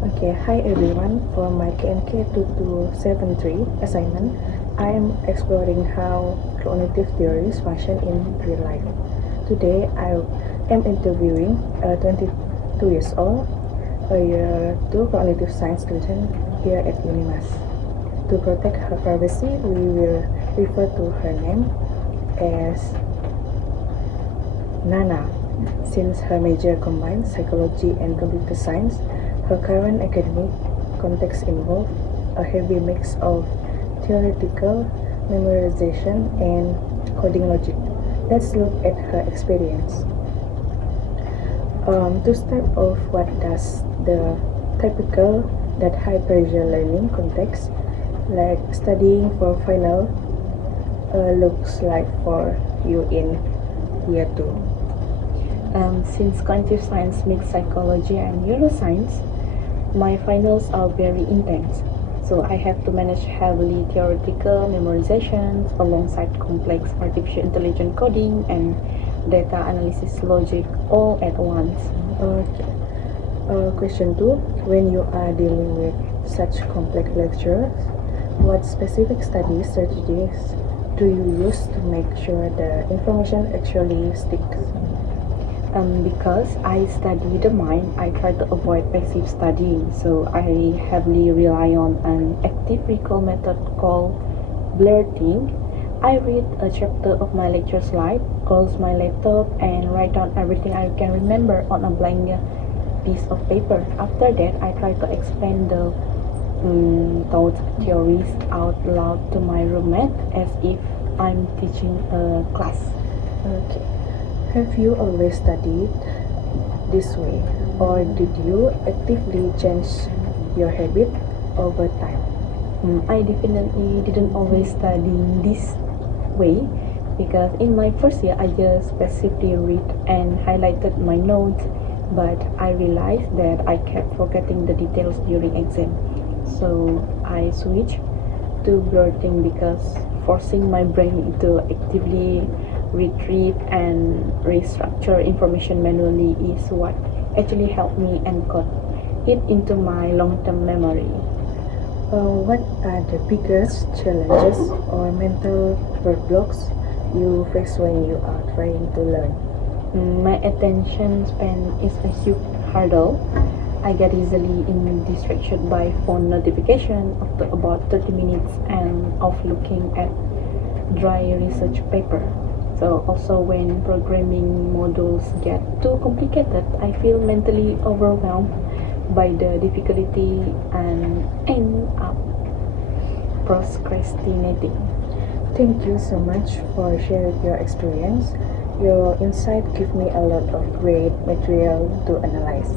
Okay, hi everyone. For my KMK2273 assignment, I am exploring how cognitive theories function in real life. Today, I am interviewing a 22 years old, a year 2 cognitive science student here at UNIMAS. To protect her privacy, we will refer to her name as Nana. Since her major combines psychology and computer science, her current academic context involves a heavy mix of theoretical memorization and coding logic. Let's look at her experience. To start off, what does the typical that high pressure learning context, like studying for final, looks like for you in year 2? Since cognitive science mixes psychology and neuroscience, my finals are very intense. So I have to manage heavily theoretical memorizations alongside complex artificial intelligence coding and data analysis logic all at once. Okay. Question 2. When you are dealing with such complex lectures, what specific study strategies do you use to make sure the information actually sticks? Because I study the mind, I try to avoid passive studying. So I heavily rely on an active recall method called blurting. I read a chapter of my lecture slide, close my laptop, and write down everything I can remember on a blank piece of paper. After that, I try to explain the thought theories out loud to my roommate as if I'm teaching a class. Okay. Have you always studied this way, or did you actively change your habit over time? I definitely didn't always study this way because in my first year I just passively read and highlighted my notes, but I realized that I kept forgetting the details during exam. So I switched to blurting because forcing my brain to actively retrieve and restructure information manually is what actually helped me encode it into my long-term memory. What are the biggest challenges or mental roadblocks you face when you are trying to learn? My attention span is a huge hurdle. I get easily distracted by phone notification after about 30 minutes and of looking at dry research paper. So also when programming modules get too complicated, I feel mentally overwhelmed by the difficulty and end up procrastinating. Thank you so much for sharing your experience. Your insight give me a lot of great material to analyze.